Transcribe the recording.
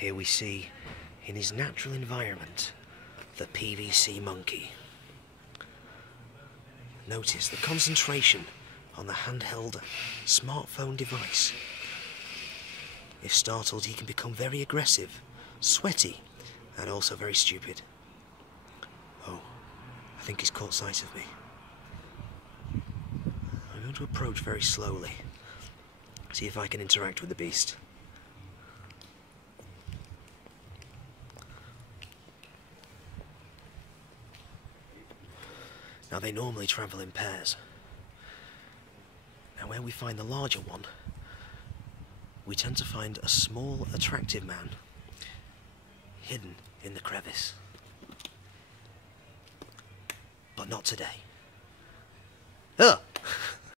Here we see, in his natural environment, the PVC monkey. Notice the concentration on the handheld smartphone device. If startled, he can become very aggressive, sweaty, and also very stupid. Oh, I think he's caught sight of me. I'm going to approach very slowly, see if I can interact with the beast. Now, they normally travel in pairs. Now, where we find the larger one, we tend to find a small, attractive man hidden in the crevice. But not today. Ugh!